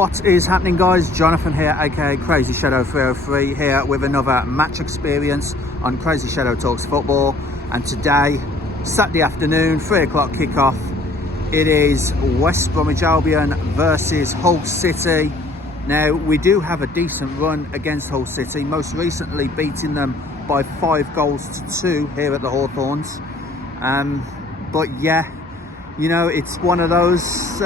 What is happening, guys? Jonathan here, aka CrazyShadow 303, here with another match experience on CrazyShadow Talks Football. And today, Saturday afternoon, 3 o'clock kickoff. It is West Bromwich Albion versus Hull City. Now, we do have a decent run against Hull City, most recently beating them by 5 goals to 2 here at the Hawthorns. But yeah, you know, it's one of those.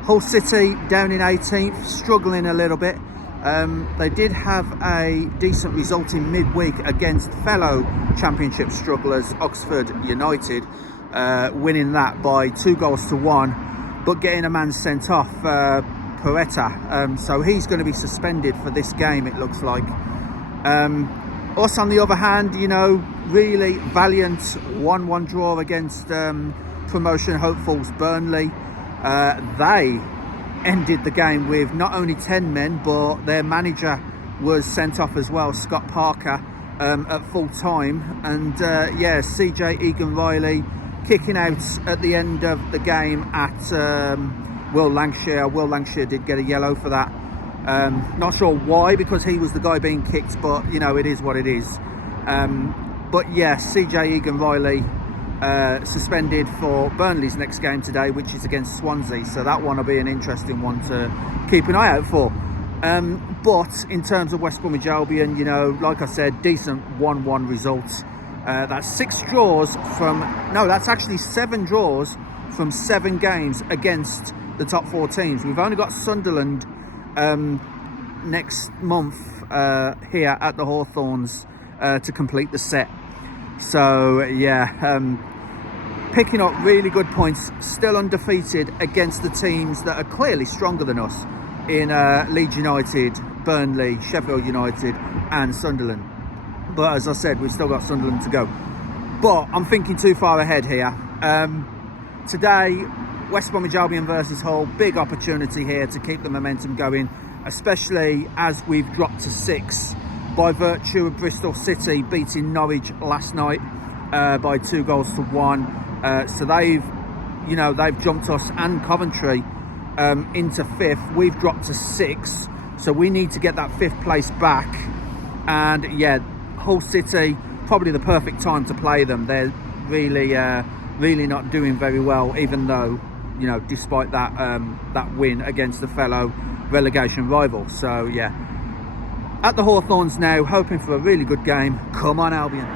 Hull City down in 18th, struggling a little bit. They did have a decent result in midweek against fellow Championship strugglers, Oxford United, winning that by 2 goals to 1, but getting a man sent off, Peretta. So he's going to be suspended for this game, it looks like. Us, on the other hand, you know, really valiant 1-1 draw against promotion hopefuls Burnley. They ended the game with not only 10 men, but their manager was sent off as well, Scott Parker, at full time. And yeah, CJ Egan-Riley kicking out at the end of the game at Will Lancashire. Will Lancashire did get a yellow for that. Not sure why, because he was the guy being kicked, but you know, it is what it is. But yeah, CJ Egan-Riley suspended for Burnley's next game today, which is against Swansea, so that one will be an interesting one to keep an eye out for. But in terms of West Bromwich Albion, you know, like I said, decent 1-1 results. That's 6 draws from, no, that's actually 7 draws from 7 games against the top 4 teams. We've only got Sunderland next month here at the Hawthorns to complete the set. So yeah, picking up really good points, still undefeated against the teams that are clearly stronger than us in Leeds United, Burnley, Sheffield United and Sunderland. But as I said, we've still got Sunderland to go. But I'm thinking too far ahead here. Today, West Bromwich Albion versus Hull, big opportunity here to keep the momentum going, especially as we've dropped to 6 by virtue of Bristol City beating Norwich last night by 2 goals to 1. So they've, you know, they've jumped us and Coventry into 5th. We've dropped to 6, so we need to get that 5th place back. And yeah, Hull City, probably the perfect time to play them. They're really, really not doing very well, even though, you know, despite that that win against the fellow relegation rival. So yeah, at the Hawthorns now, hoping for a really good game. Come on, Albion.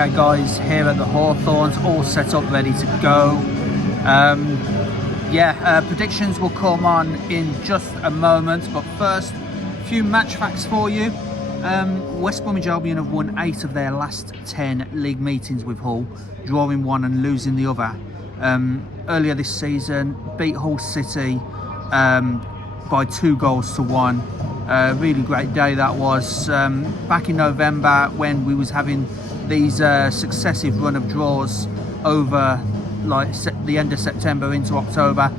Okay guys, here at the Hawthorns, all set up, ready to go. Predictions will come on in just a moment, but first, a few match facts for you. West Bromwich Albion have won 8 of their last 10 league meetings with Hull, drawing 1 and losing the other. Earlier this season, beat Hull City by 2 goals to 1. Really great day that was. Back in November, when we was having these successive run of draws over like the end of September into October,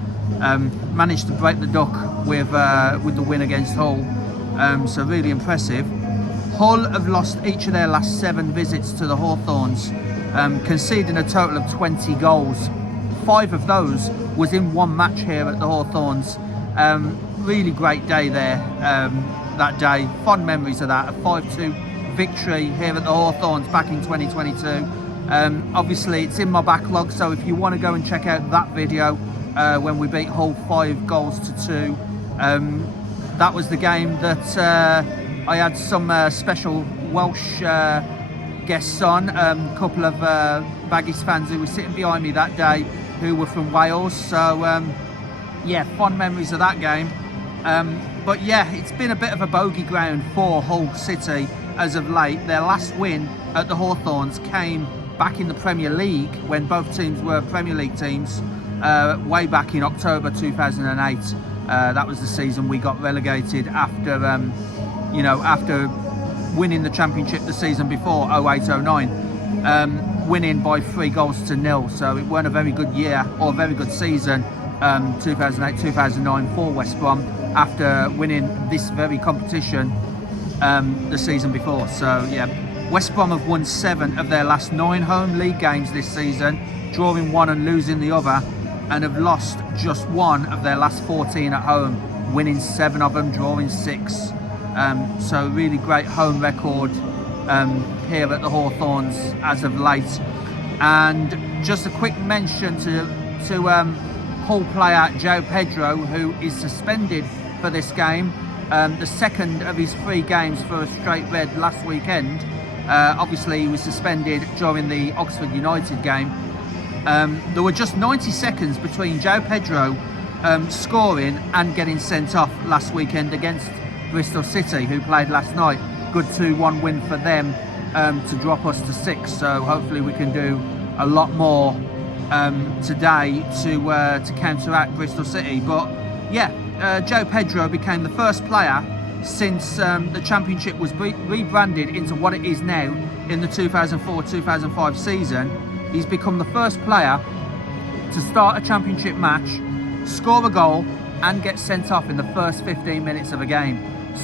managed to break the duck with the win against Hull. So really impressive. Hull have lost each of their last 7 visits to the Hawthorns, conceding a total of 20 goals. 5 of those was in one match here at the Hawthorns. Really great day there that day. Fond memories of that. A 5-2 victory here at the Hawthorns back in 2022. Obviously it's in my backlog, so if you want to go and check out that video when we beat Hull 5 goals to 2, that was the game that I had some special Welsh guests on, a couple of Baggies fans who were sitting behind me that day who were from Wales. So yeah, fond memories of that game. But yeah, it's been a bit of a bogey ground for Hull City as of late. Their last win at the Hawthorns came back in the Premier League when both teams were Premier League teams, way back in October 2008. That was the season we got relegated after, you know, after winning the Championship the season before, 08-09, winning by 3-0. So it weren't a very good year or a very good season, 2008-2009 for West Brom, after winning this very competition the season before. So yeah, West Brom have won 7 of their last 9 home league games this season, drawing 1 and losing the other, and have lost just 1 of their last 14 at home, winning 7 of them, drawing 6. So really great home record here at the Hawthorns as of late. And just a quick mention to Hull player Joe Pedro, who is suspended for this game, the second of his 3 games for a straight red last weekend. Obviously he was suspended during the Oxford United game. There were just 90 seconds between Joe Pedro scoring and getting sent off last weekend against Bristol City, who played last night. Good 2-1 win for them to drop us to 6. So hopefully we can do a lot more today to counteract Bristol City. But yeah, Joe Pedro became the first player since the Championship was rebranded into what it is now in the 2004-2005 season. He's become the first player to start a Championship match, score a goal and get sent off in the first 15 minutes of a game.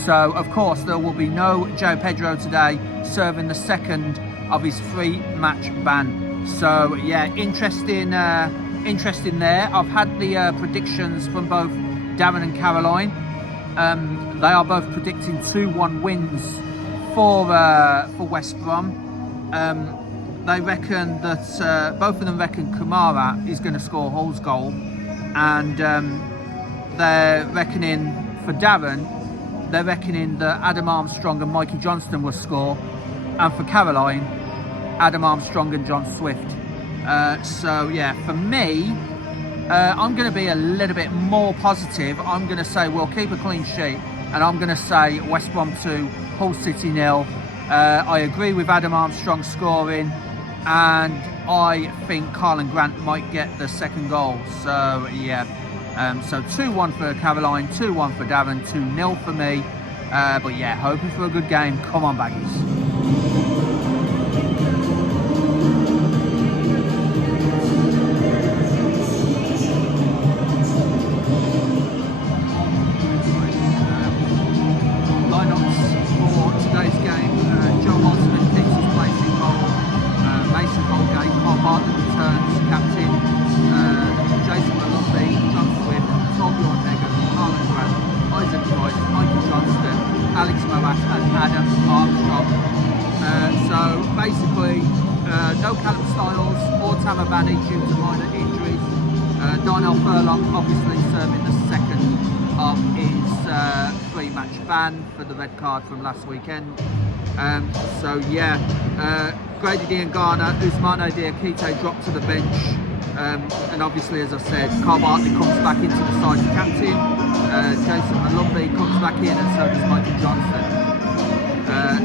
So of course there will be no Joe Pedro today, serving the second of his 3-match ban. So yeah, interesting there. I've had the predictions from both Darren and Caroline. They are both predicting 2-1 wins for West Brom. They reckon that both of them reckon Kamara is going to score Hull's goal, and they're reckoning for Darren, they're reckoning that Adam Armstrong and Mikey Johnston will score, and for Caroline, Adam Armstrong and John Swift. So yeah, for me, I'm going to be a little bit more positive. I'm going to say we'll keep a clean sheet, and I'm going to say West Brom 2, Hull City 0. I agree with Adam Armstrong scoring, and I think Carlin Grant might get the second goal. So yeah, so 2-1 for Caroline, 2-1 for Darren, 2-0 for me. But yeah, hoping for a good game. Come on, Baggies. Due to minor injuries. Darnell Furlong obviously serving the second of his 3-match ban for the red card from last weekend. So yeah, Grady Diangana, Ousmane Diakite dropped to the bench, and obviously, as I said, Carl Bartley comes back into the side as captain. Jason Malumbi comes back in, and so does Mikey Johnston.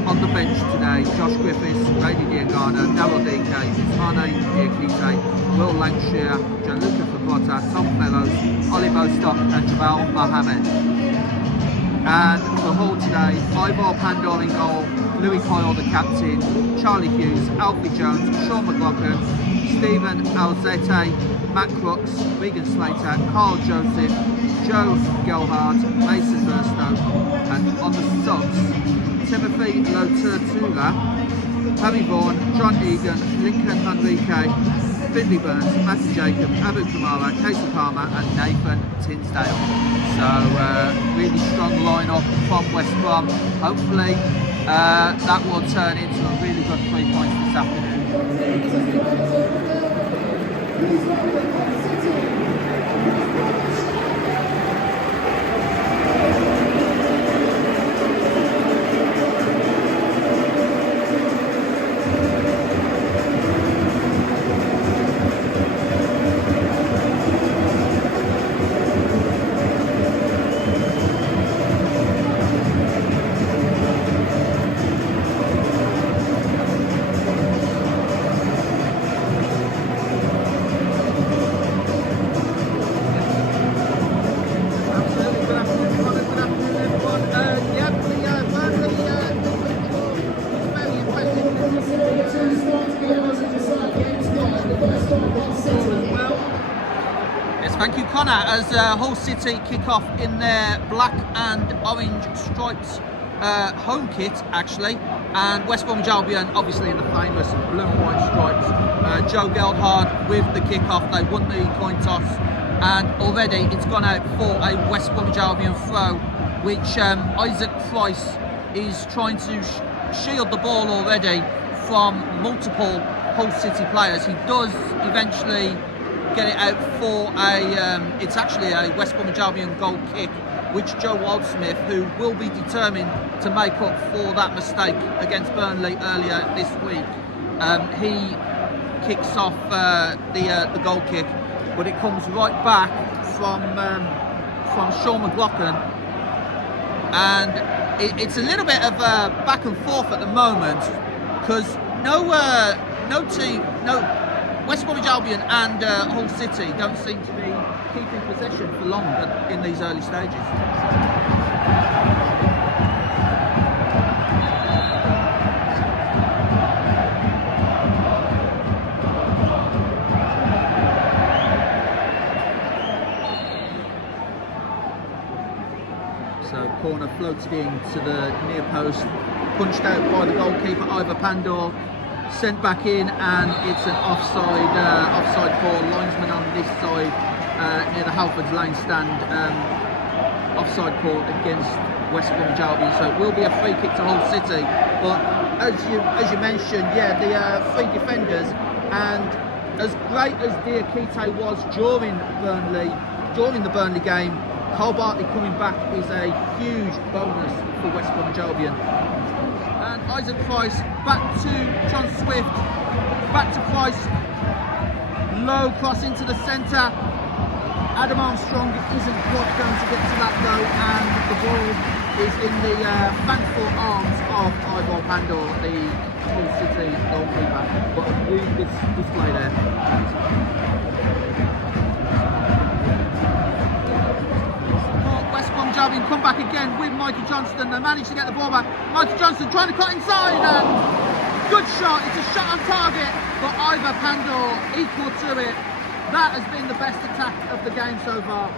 On the bench today, Josh Griffiths, Grady Diangana, Daryl DK, Ousmane Diakite, Will Lancashire, Gianluca Fabrota, Tom Fellows, Ollie Bostock and Jamal Mohammed. And for Hull today, Ivor Pandor in goal, Louis Coyle the captain, Charlie Hughes, Alfie Jones, Sean McLaughlin, Stephen Alzete, Matt Crooks, Regan Slater, Carl Joseph, Joe Gelhard, Mason Burstow, and on the subs, Timothy Loturtula, Harry Vaughan, John Egan, Lincoln Henrique, Finley Burns, Matthew Jacob, Abu Kamara, Casey Palmer and Nathan Tinsdale. So really strong lineup from West Brom. Hopefully that will turn into a really good 3 points this afternoon. Thank you, Connor, as Hull City kick off in their black and orange stripes home kit, actually, and West Bromwich Albion obviously in the famous blue and white stripes. Joe Geldhard with the kick-off. They won the coin toss, and already it's gone out for a West Bromwich Albion throw, which Isaac Price is trying to shield the ball already from multiple Hull City players. He does eventually get it out for it's actually a West Bromwich Albion goal kick, which Joe Waldsmith, who will be determined to make up for that mistake against Burnley earlier this week, he kicks off the goal kick, but it comes right back from Sean McLaughlin, and it's a little bit of a back and forth at the moment, because West Bromwich Albion and Hull City don't seem to be keeping possession for long in these early stages. So corner floated in to the near post, punched out by the goalkeeper Ivor Pandor, sent back in, and it's an offside call. Linesman on this side near the Halfords Lane stand, offside call against West Bromwich Albion. So it will be a free kick to Hull City. But as you mentioned, yeah, the three defenders, and as great as Diakite was during the Burnley game, Cole Bartley coming back is a huge bonus for West Bromwich Albion. And Isaac Price back to John Swift, back to Price, low cross into the centre. Adam Armstrong isn't quite going to get to that though, and the ball is in the thankful arms of Ivor Pandor, the Hull City goalkeeper. But a really good display there. Albion come back again with Mikey Johnston. They managed to get the ball back. Mikey Johnston trying to cut inside, and good shot. It's a shot on target, but Ivor Pandor equal to it. That has been the best attack of the game so far.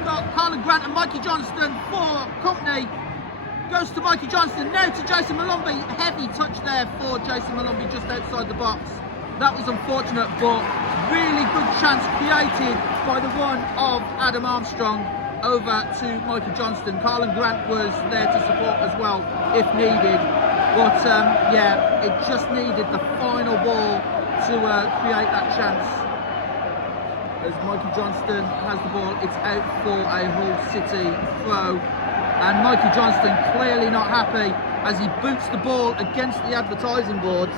Scott, Harlan Grant and Mikey Johnston for company. Goes to Mikey Johnston, now to Jason Malumbi. Heavy touch there for Jason Malumbi just outside the box. That was unfortunate, but really good chance created by the run of Adam Armstrong over to Michael Johnston. Carlin Grant was there to support as well if needed, but yeah, it just needed the final ball to create that chance. As Michael Johnston has the ball, it's out for a Hull City throw, and Michael Johnston clearly not happy as he boots the ball against the advertising boards.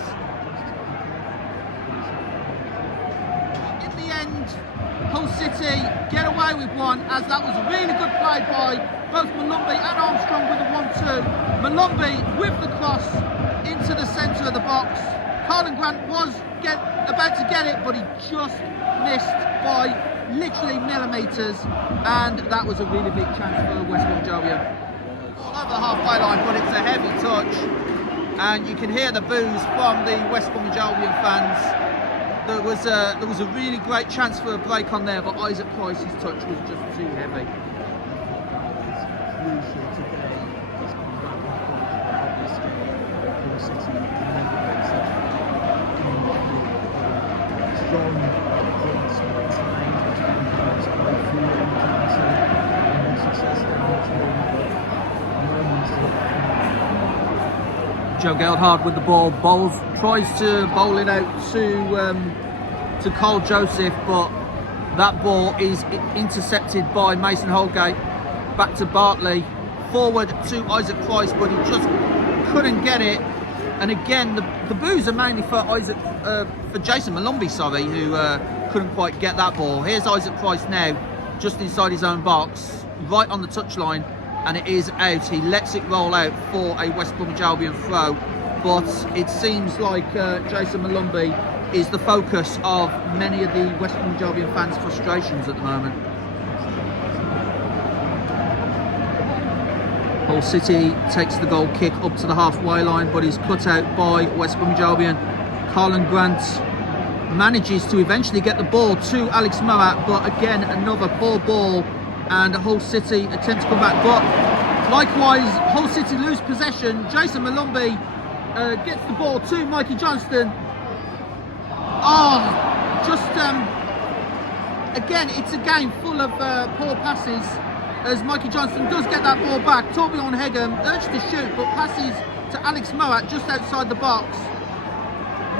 Hull City get away with one, as that was a really good play by both Malumbi and Armstrong with a 1-2. Malumbi with the cross into the centre of the box. Carlin Grant was about to get it, but he just missed by literally millimetres, and that was a really big chance for West Bromwich Albion. Over the halfway line, but it's a heavy touch, and you can hear the boos from the West Bromwich Albion fans. There was a really great chance for a break on there, but Isaac Price's touch was just too heavy. Joe Geldhard with the ball, tries to bowl it out to Cole Joseph, but that ball is intercepted by Mason Holgate. Back to Bartley, forward to Isaac Price, but he just couldn't get it. And again, the boos are mainly for Jason Malumbi, sorry, who couldn't quite get that ball. Here's Isaac Price now, just inside his own box, right on the touchline, and it is out. He lets it roll out for a West Bromwich Albion throw, but it seems like Jason Malumbi is the focus of many of the West Bromwich Albion fans' frustrations at the moment. Hull City takes the goal kick up to the halfway line, but he's cut out by West Bromwich Albion. Colin Grant manages to eventually get the ball to Alex Moat, but again another poor ball, and Hull City attempt to come back, but likewise Hull City lose possession. Jason Malumbi gets the ball to Mikey Johnston. Again, it's a game full of poor passes, as Mikey Johnston does get that ball back. Torbjorn Hegem urged to shoot, but passes to Alex Moat just outside the box.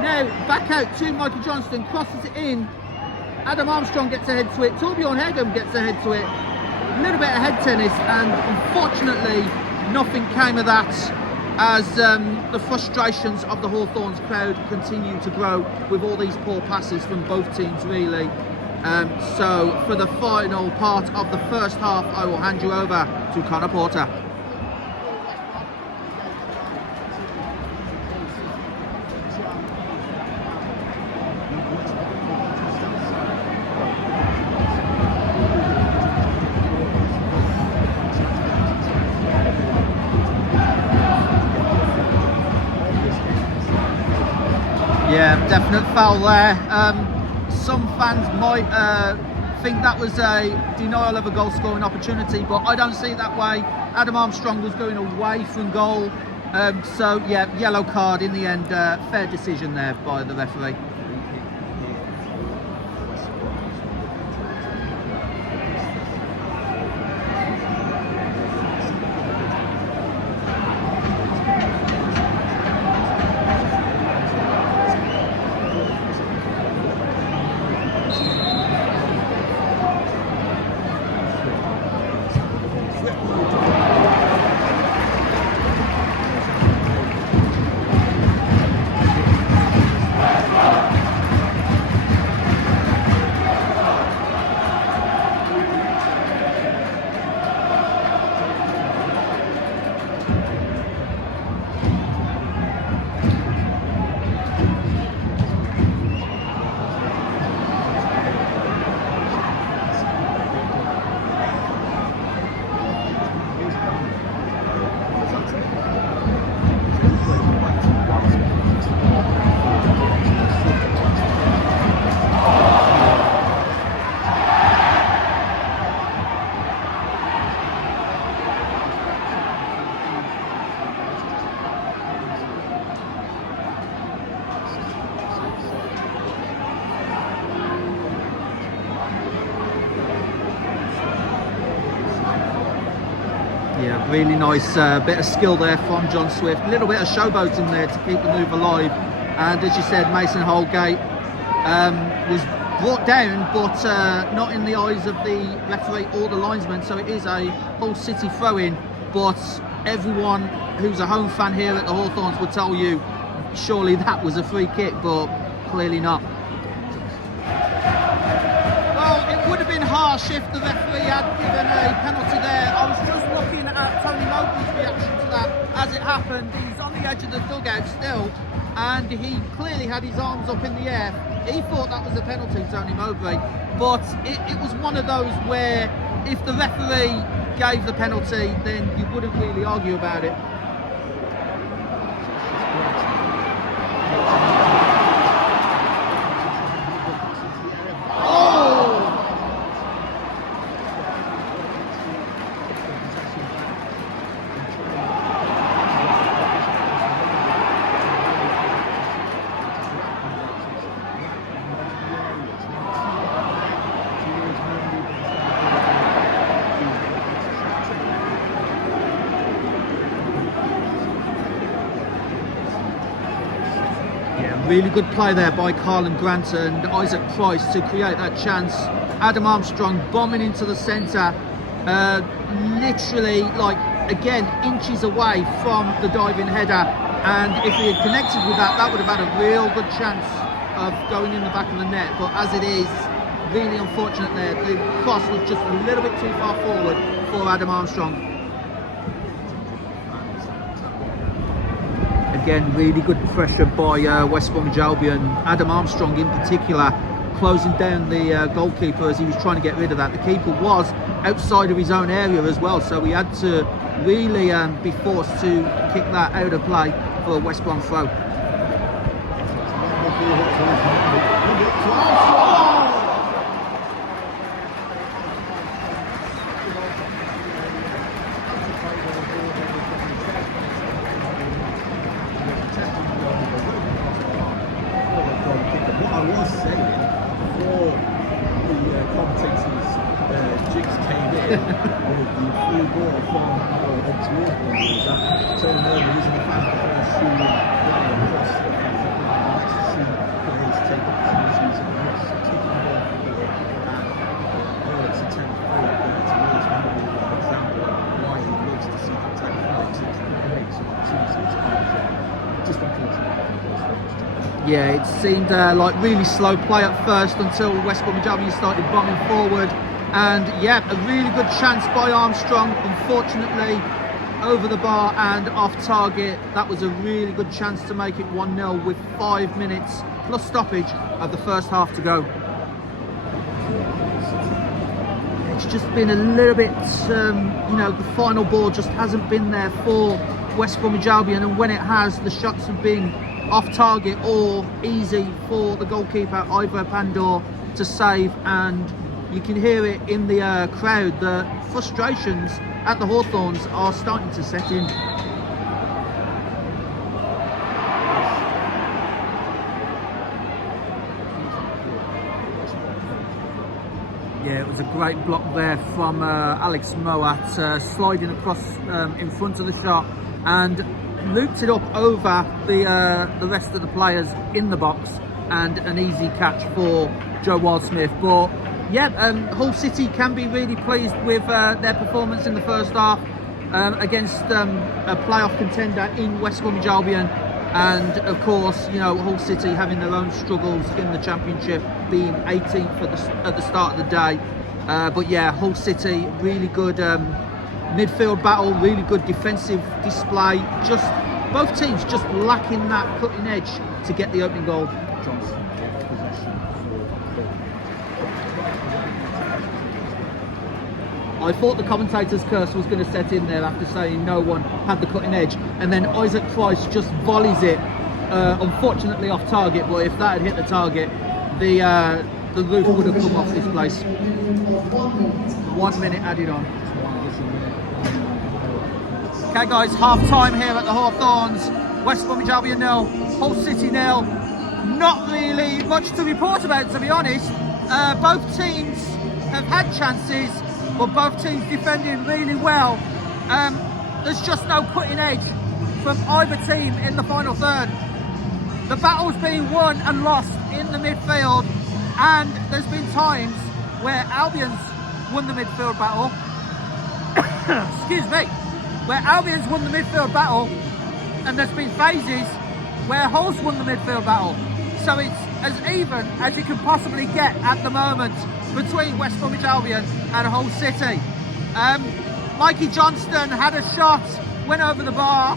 Now back out to Mikey Johnston, crosses it in. Adam Armstrong gets ahead to it. Torbjorn Hegem gets ahead to it. A little bit of head tennis, and unfortunately nothing came of that, as the frustrations of the Hawthorns crowd continue to grow with all these poor passes from both teams, really. So for the final part of the first half, I will hand you over to Connor Porter. Yeah, definite foul there. Some fans might think that was a denial of a goal scoring opportunity, but I don't see it that way. Adam Armstrong was going away from goal, so yeah, yellow card in the end. Fair decision there by the referee. Yeah, really nice bit of skill there from John Swift. A little bit of showboating there to keep the move alive. And as you said, Mason Holgate was brought down, but not in the eyes of the referee or the linesman. So it is a Hull City throw-in. But everyone who's a home fan here at the Hawthorns would tell you, surely that was a free kick, but clearly not. Well, it would have been harsh if the referee had given a penalty there. I was just looking at Tony Mowbray's reaction to that as it happened. He's on the edge of the dugout still, and he clearly had his arms up in the air. He thought that was a penalty, Tony Mowbray, but it was one of those where if the referee gave the penalty, then you wouldn't really argue about it. Really good play there by Carlin Grant and Isaac Price to create that chance. Adam Armstrong bombing into the centre, literally, like, again, inches away from the diving header. And if he had connected with that, that would have had a real good chance of going in the back of the net. But as it is, really unfortunate there. The cross was just a little bit too far forward for Adam Armstrong. Again, really good pressure by West Bromwich Albion. Adam Armstrong in particular closing down the goalkeeper as he was trying to get rid of that. The keeper was outside of his own area as well, so he had to really be forced to kick that out of play for a West Brom throw. What I was saying before the commentators' jigs came in with the free ball from up towards Bromwich was that Tony Murray isn't a fan of the first shooting play across the front of the line. He likes to see players take opportunities and risk kicking the ball forward. And Ellis attempt forward there towards Murray is an example of why he loves to see them take flights and create some opportunities. Just unfortunate. Yeah, it seemed like really slow play at first until West Bromwich Albion started bombing forward, and yeah, a really good chance by Armstrong. Unfortunately, over the bar and off target. That was a really good chance to make it 1-0 with 5 minutes plus stoppage of the first half to go. It's just been a little bit, the final ball just hasn't been there for West Bromwich Albion, and when it has, the shots have been off target or easy for the goalkeeper Ivo Pandor to save, and you can hear it in the crowd. The frustrations at the Hawthorns are starting to set in. Yeah, it was a great block there from Alex Moat, sliding across in front of the shot and looped it up over the rest of the players in the box, and an easy catch for Joe Wildsmith. But yeah, Hull City can be really pleased with their performance in the first half against a playoff contender in West Bromwich Albion, and of course, Hull City having their own struggles in the Championship, being 18th at the start of the day. But yeah, Hull City, really good midfield battle, really good defensive display. Just both teams just lacking that cutting edge to get the opening goal. I thought the commentator's curse was going to set in there after saying no one had the cutting edge, and then Isaac Price just volleys it, unfortunately off target. But if that had hit the target, the roof would have come off this place. 1 minute added on. Okay guys, half time here at the Hawthorns. West Bromwich Albion 0, Hull City 0. Not really much to report about, to be honest. Both teams have had chances, but both teams defending really well. There's just no cutting edge from either team in the final third. The battle's being won and lost in the midfield, and there's been times where Albion's won the midfield battle. Excuse me. Where Albion's won the midfield battle, and there's been phases where Hull's won the midfield battle. So it's as even as you can possibly get at the moment between West Bromwich Albion and Hull City. Mikey Johnston had a shot, went over the bar.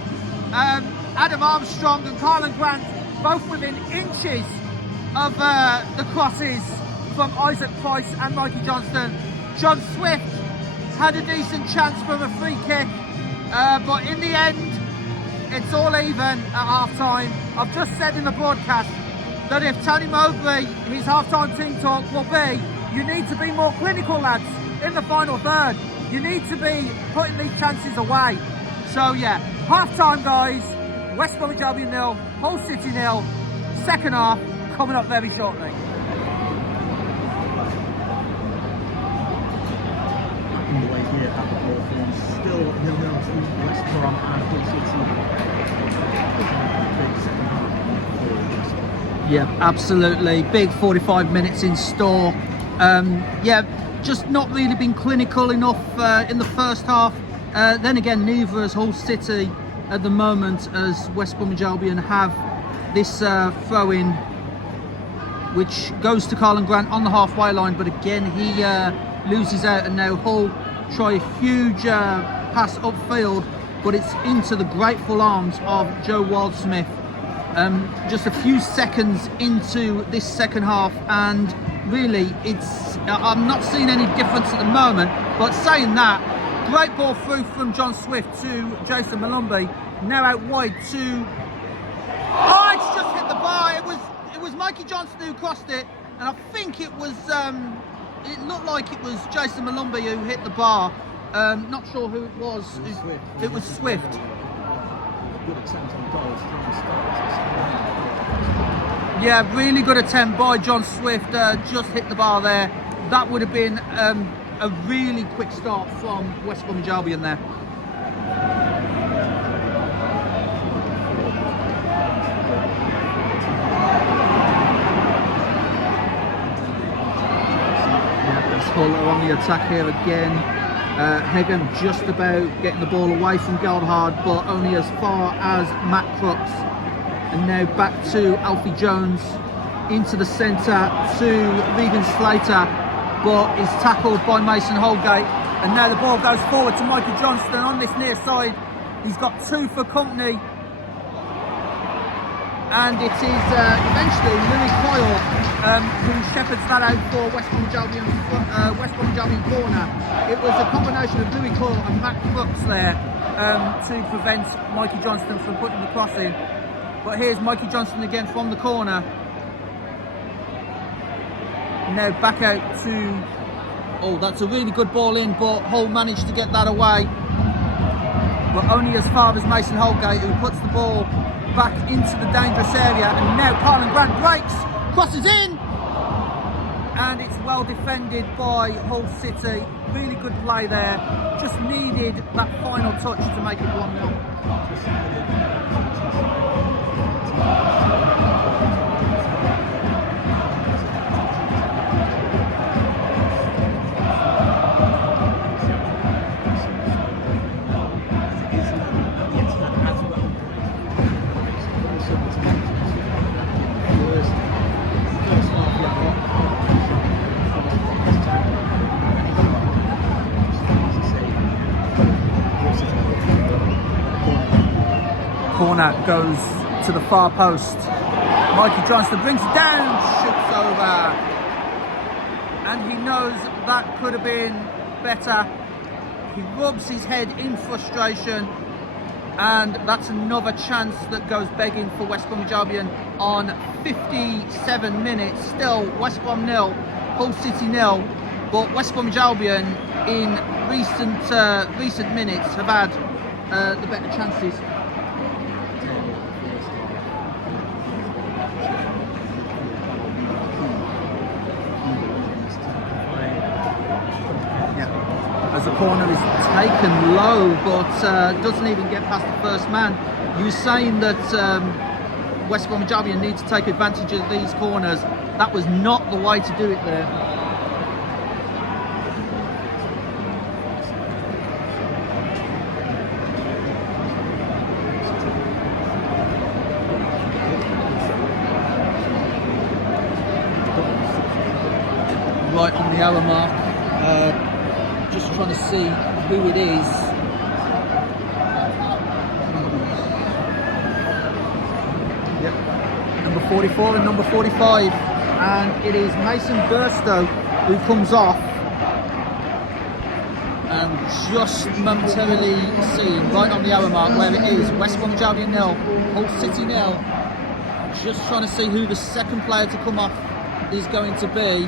Adam Armstrong and Carlin Grant both within inches of the crosses from Isaac Price and Mikey Johnston. John Swift had a decent chance from a free kick. But in the end, it's all even at half-time. I've just said in the broadcast that if Tony Mowbray, his half-time team talk will be, you need to be more clinical, lads, in the final third. You need to be putting these chances away. So yeah, half-time guys, West Bromwich Albion 0, Hull City 0, second half coming up very shortly. Underway here at the Hawthorns, still 0-0 to West Brom and Hull City. Yeah, absolutely. Big 45 minutes in store. Yeah, just not really been clinical enough in the first half. Then again, neither has Hull City at the moment, as West Bromwich Albion have this throw-in, which goes to Carlin Grant on the halfway line, but again he loses out, and now Hull try a huge pass upfield, but it's into the grateful arms of Joe Wildsmith, just a few seconds into this second half, and really I'm not seeing any difference at the moment. But saying that, great ball through from John Swift to Jason Malumbi, now out wide to, oh, it's just hit the bar. It was Mikey Johnson who crossed it, and I think it was it looked like it was Jason Malumbi who hit the bar. Not sure who it was. It was Swift. Good attempt on goals from the start. Yeah, really good attempt by John Swift. Just hit the bar there. That would have been a really quick start from West Bromwich Albion there. Yeah, let's hold on the attack here again. Hagan just about getting the ball away from Goldhard, but only as far as Matt Crooks. And now back to Alfie Jones, into the centre to Regan Slater, but is tackled by Mason Holgate. And now the ball goes forward to Mikey Johnston on this near side. He's got 2 for company. And it is eventually Louis Coyle who shepherds that out for West Bromwich Albion corner. It was a combination of Louis Coyle and Matt Crooks there to prevent Mikey Johnston from putting the cross in. But here's Mikey Johnston again from the corner. Now back out to, oh, that's a really good ball in, but Hull managed to get that away. But only as far as Mason Holgate, who puts the ball back into the dangerous area. And now Carlin Grant breaks, crosses in, and it's well defended by Hull City. Really good play there. Just needed that final touch to make it 1-0. Corner goes to the far post. Mikey Johnston brings it down, shoots over. And he knows that could have been better. He rubs his head in frustration. And that's another chance that goes begging for West Bromwich Albion on 57 minutes. Still West Brom 0, Hull City 0. But West Bromwich Albion in recent minutes have had the better chances. As the corner is taken low, but doesn't even get past the first man. You were saying that West Bromwich Albion need to take advantage of these corners. That was not the way to do it there. Right on the hour mark. Just trying to see who it is. Yep. Number 44 and number 45. And it is Mason Burstow who comes off. And just momentarily seen right on the hour mark where it is. West Bromwich Albion 0, Hull City 0. Just trying to see who the second player to come off is going to be.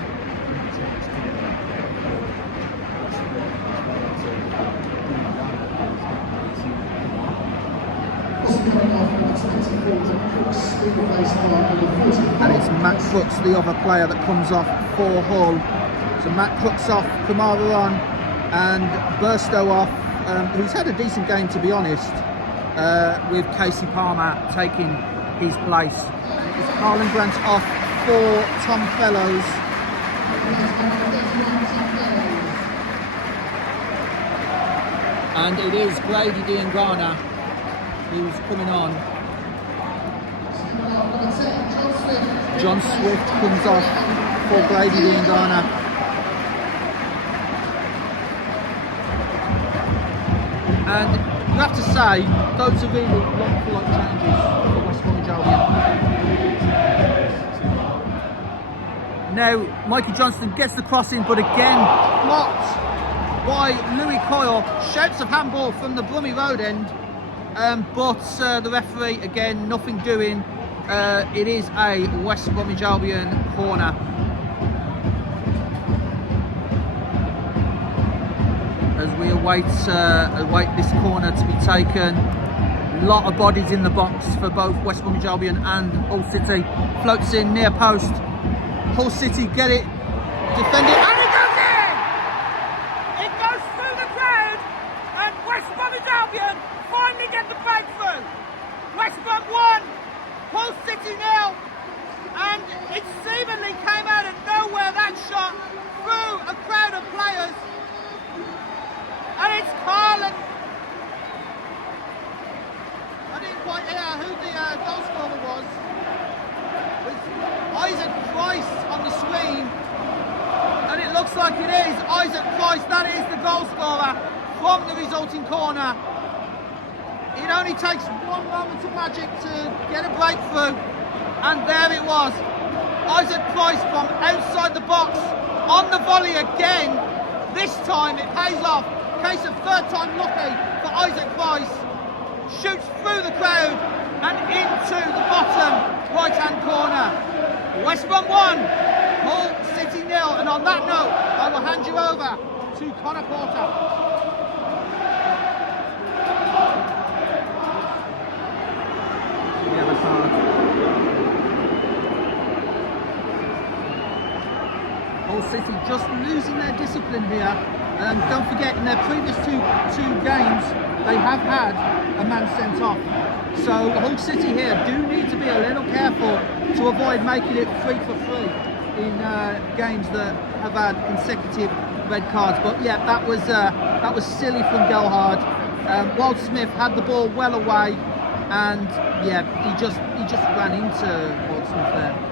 And it's Matt Crooks, the other player that comes off for Hull. So Matt Crooks off, Kamara on, and Burstow off, who's had a decent game to be honest, with Casey Palmer taking his place. It's Carlin Grant off for Tom Fellows. And it is Grady Diangana who's coming on. John Swift comes off for Grady Diangana. And you have to say, those are really lot changes for West Bromwich Albion. Now, Mikey Johnston gets the cross in, but again, blocked by Louis Coyle. Shouts of handball from the Brummy Road end, but the referee, again, nothing doing. It is a West Bromwich Albion corner. As we await this corner to be taken. Lot of bodies in the box for both West Bromwich Albion and Hull City. Floats in near post. Hull City get it, defend it, and it goes in! It goes through the crowd, and West Bromwich Albion finally get the breakthrough. West Brom 1, Hull City 0, and it seemingly came out of nowhere, that shot, through a crowd of players. And it's Carlin. I didn't quite hear who the goal scorer was. Isaac Price on the screen, and it looks like it is Isaac Price. That is the goal scorer from the resulting corner. It only takes one moment of magic to get a breakthrough, and there it was. Isaac Price from outside the box on the volley again. This time it pays off. Case of third time lucky for Isaac Price. Shoots through the crowd and into the bottom right hand corner. West Brom 1, Hull City 0, and on that note, I will hand you over to Connor Porter. Yellow card. Hull City just losing their discipline here. Don't forget, in their previous two games, they have had a man sent off. So Hull City here do need to be a little careful to avoid making it 3 for 3 in games that have had consecutive red cards. But yeah, that was silly from Gelhard. Wald Smith had the ball well away, and yeah, he just ran into Wald Smith there.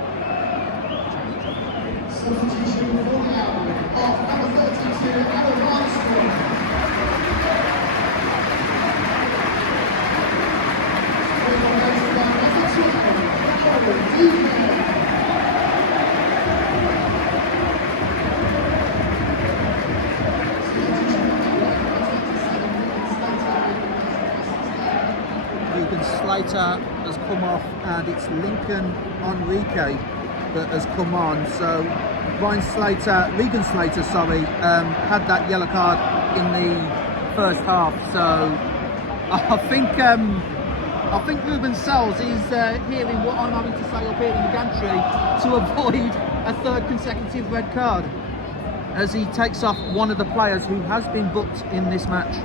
Slater has come off, and it's Lincoln Enrique that has come on. So Regan Slater, had that yellow card in the first half. So I think Ruben Sells is hearing what I'm having to say up here in the gantry to avoid a third consecutive red card, as he takes off one of the players who has been booked in this match.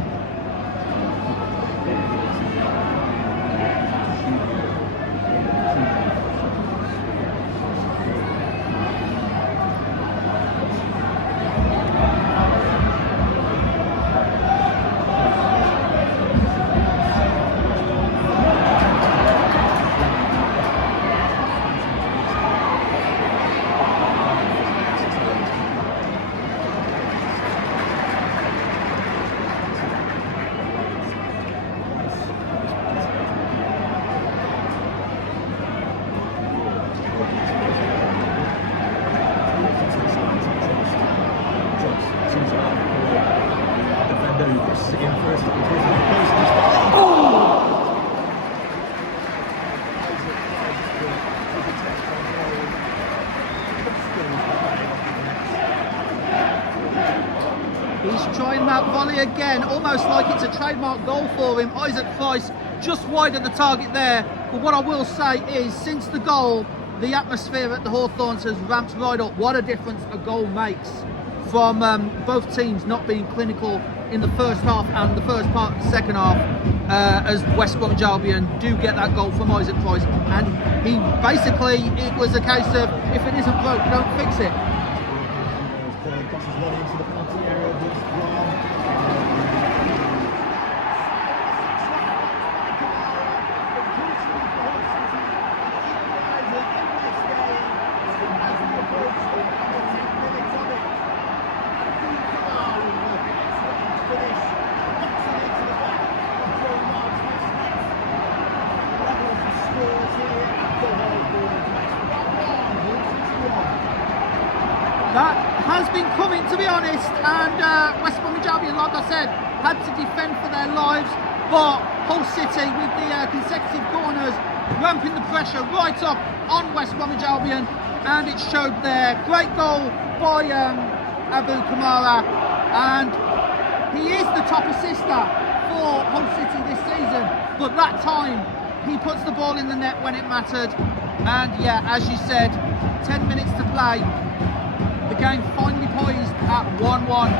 He's trying that volley again, almost like it's a trademark goal for him. Isaac Price just wide of the target there. But what I will say is, since the goal, the atmosphere at the Hawthorns has ramped right up. What a difference a goal makes from both teams not being clinical in the first half and the first part of the second half, as West Bromwich Albion do get that goal from Isaac Price. And he basically, it was a case of, if it isn't broke, don't fix it. honest, and West Bromwich Albion, like I said, had to defend for their lives, but Hull City with the consecutive corners ramping the pressure right up on West Bromwich Albion, and it showed there. Great goal by Abu Kamara, and he is the top assister for Hull City this season, but that time he puts the ball in the net when it mattered. And yeah, as you said, 10 minutes to play, the game finally poised at 1-1.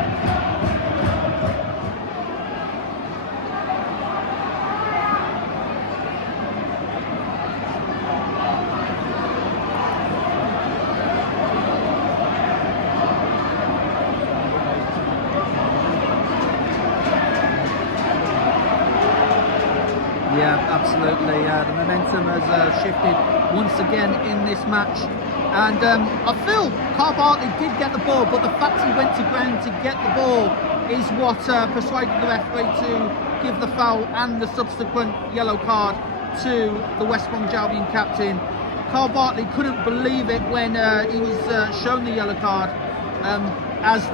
Yeah, absolutely. The momentum has shifted once again in this match, and I feel Carl Bartley did get the ball, but the fact he went to ground to get the ball is what persuaded the referee to give the foul and the subsequent yellow card to the West Bromwich Albion captain. Carl Bartley couldn't believe it when he was shown the yellow card, as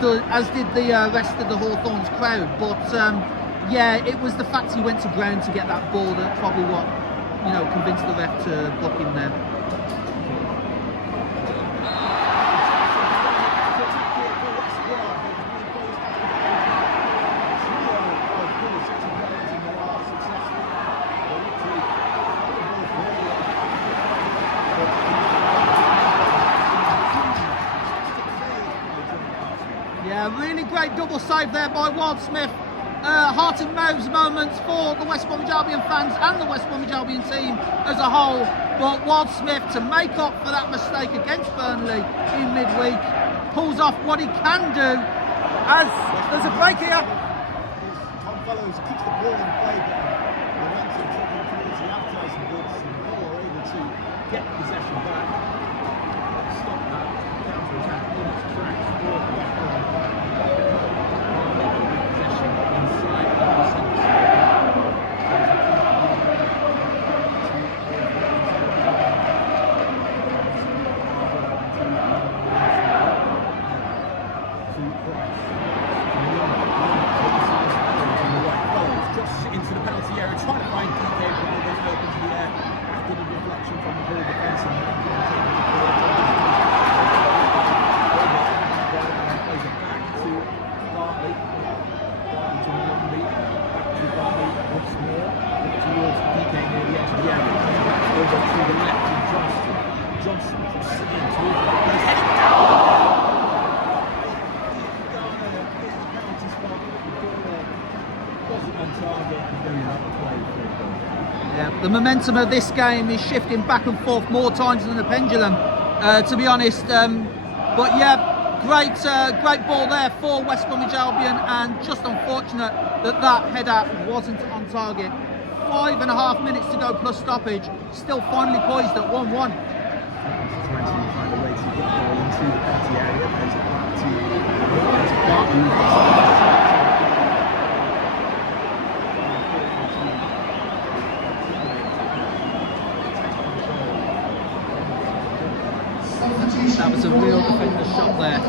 did the rest of the Hawthorns crowd, but yeah, it was the fact he went to ground to get that ball that probably what, you know, convinced the ref to book him there. Yeah, really great double save there by Wild Smith. Heart and mouths moments for the West Bromwich Albion fans and the West Bromwich Albion team as a whole, but Wild Smith, to make up for that mistake against Burnley in midweek, pulls off what he can do, as there's a break here. Tom Fellows keeps the ball in play, but the momentum dropping towards the advertising goods, and they are able to get possession back, stop that counter-attack in its tracks for the West Bromwich. Yeah, the momentum of this game is shifting back and forth more times than a pendulum, to be honest. But yeah, great ball there for West Bromwich Albion, and just unfortunate that header wasn't on target. 5.5 minutes to go plus stoppage, still finally poised at 1-1. That was a real defender's shot there.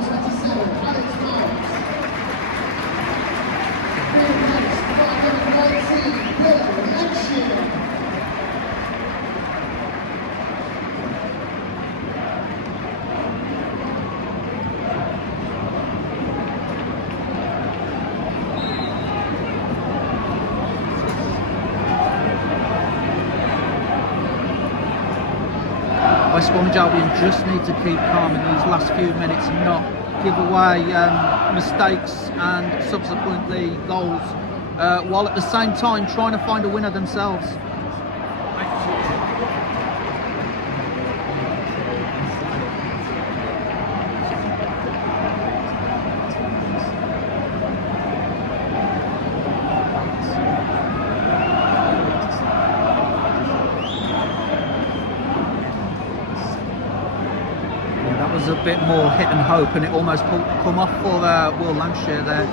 West Bromwich Albion just need to keep calm in these last few minutes and not give away mistakes and subsequently goals, while at the same time trying to find a winner themselves. A bit more hit and hope, and it almost come off for Will Lancashire there.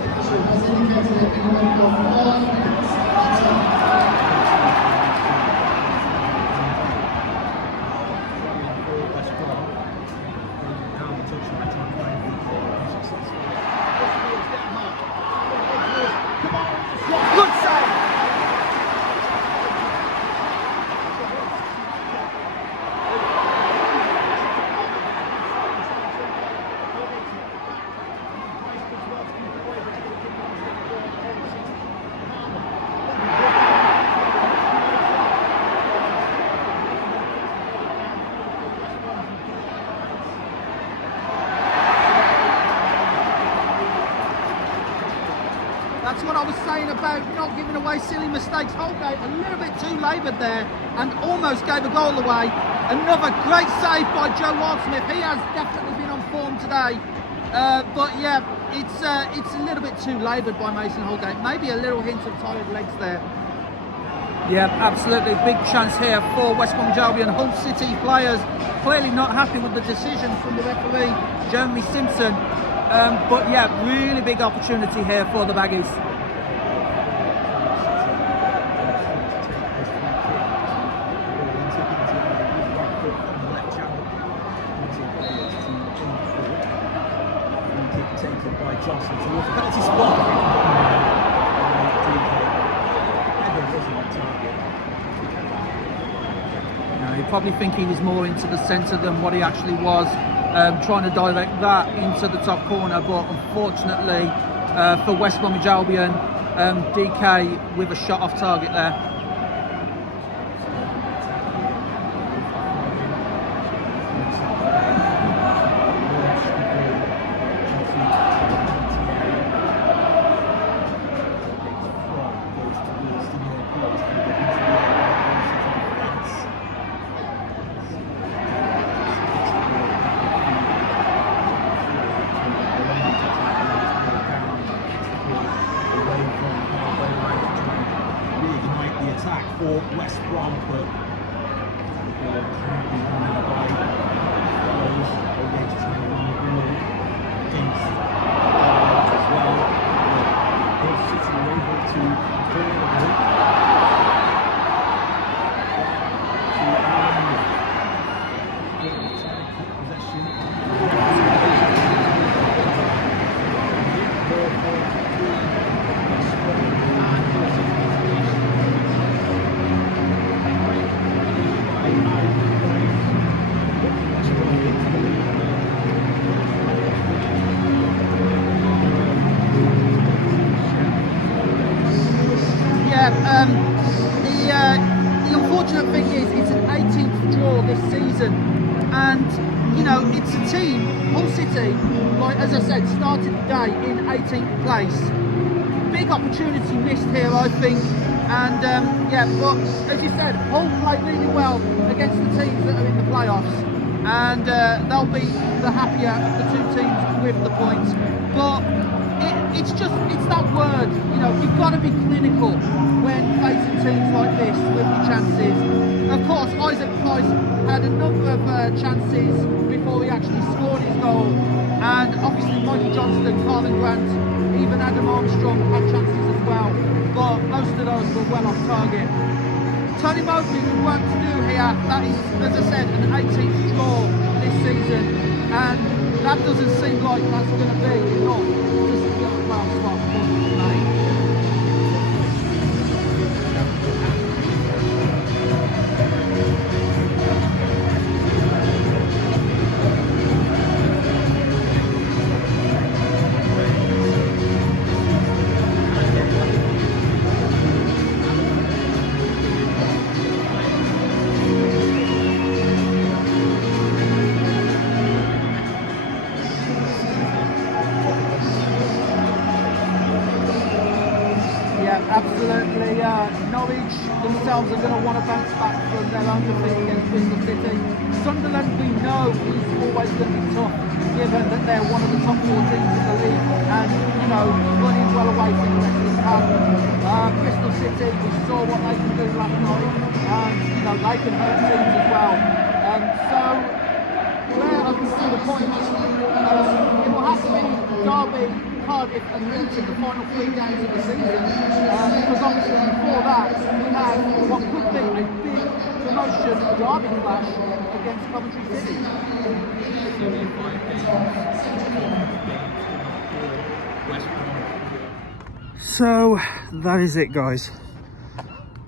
That's what I was saying about not giving away silly mistakes. Holgate a little bit too laboured there and almost gave a goal away. Another great save by Joe Wildsmith. He has definitely been on form today. But yeah, it's a little bit too laboured by Mason Holgate. Maybe a little hint of tired legs there. Yeah, absolutely. Big chance here for West Bromwich Albion. Hull City players clearly not happy with the decision from the referee, Jeremy Simpson. But yeah, really big opportunity here for the Baggies. Taken by Johnson towards the penalty spot. Now, you probably think he was more into the centre than what he actually was, trying to direct that into the top corner, but unfortunately for West Bromwich Albion, DK with a shot off target there. For West Brom, but the unfortunate thing is it's an 18th draw this season, and you know it's a team, Hull City, like as I said, started the day in 18th place. Big opportunity missed here, I think, and yeah, but as you said, Hull played really well against the teams that are in the playoffs, and they'll be the happier of the two teams with the points. But it's that word, you know, you've got to be clinical when facing teams like this with your chances. Of course, Isaac Price had a number of chances before he actually scored his goal, and obviously Michael Johnston, Carlin Grant, even Adam Armstrong had chances as well, but most of those were well off target. Tony Mowbray with work to do here. That is, as I said, an 18th draw this season, and that doesn't seem like that's going to be enough to secure a playoff spot for tonight. Absolutely, Norwich themselves are going to want to bounce back from their own defeat against Bristol City. Sunderland, we know, is always going to be tough, given that they're one of the top 4 teams in the league, and you know, running well away from the rest of the pack. Bristol City, we saw what they can do last night, and you know, they can hurt teams as well. So where I can see the points, it will have to be Derby, Cardiff and Luton, the final 3 games of the season, because obviously before that we had what could be a big promotion derby clash against Coventry City. So that is it, guys.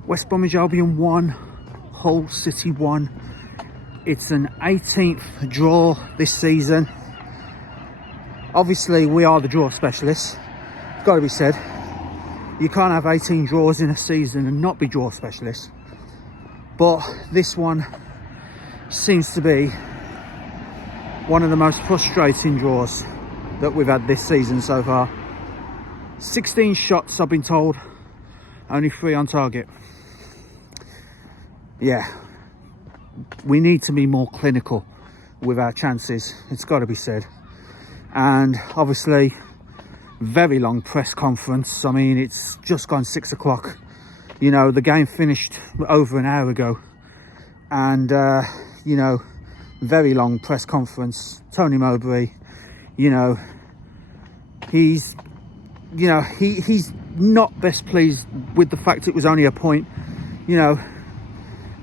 West Bromwich Albion 1, Hull City 1. It's an 18th draw this season. Obviously, we are the draw specialists. It's got to be said. You can't have 18 draws in a season and not be draw specialists. But this one seems to be one of the most frustrating draws that we've had this season so far. 16 shots, I've been told, only 3 on target. Yeah, we need to be more clinical with our chances, it's got to be said. And obviously, very long press conference. I mean, it's just gone 6 o'clock. You know, the game finished over an hour ago. And, you know, very long press conference. Tony Mowbray, you know, he's not best pleased with the fact it was only a point. You know,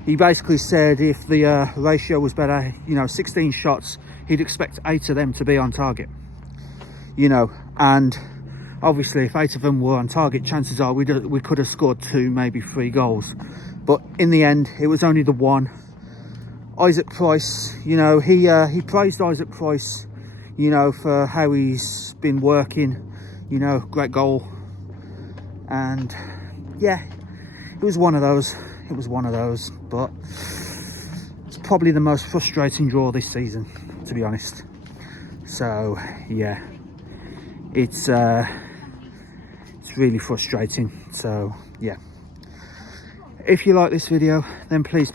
he basically said if the ratio was better, you know, 16 shots, he'd expect 8 of them to be on target. You know, and obviously if 8 of them were on target, chances are we could have scored 2, maybe 3 goals. But in the end, it was only the 1. Isaac Price, you know, he praised Isaac Price, you know, for how he's been working, you know, great goal. And yeah, it was one of those, but it's probably the most frustrating draw this season, to be honest. So yeah, it's really frustrating. So yeah, if you like this video, then please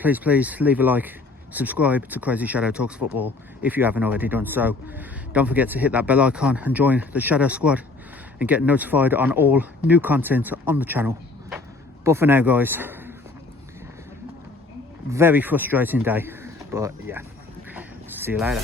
leave a like, subscribe to Crazy Shadow Talks Football if you haven't already done so. Don't forget to hit that bell icon and join the Shadow Squad and get notified on all new content on the channel. But for now, guys, very frustrating day, but yeah, see you later.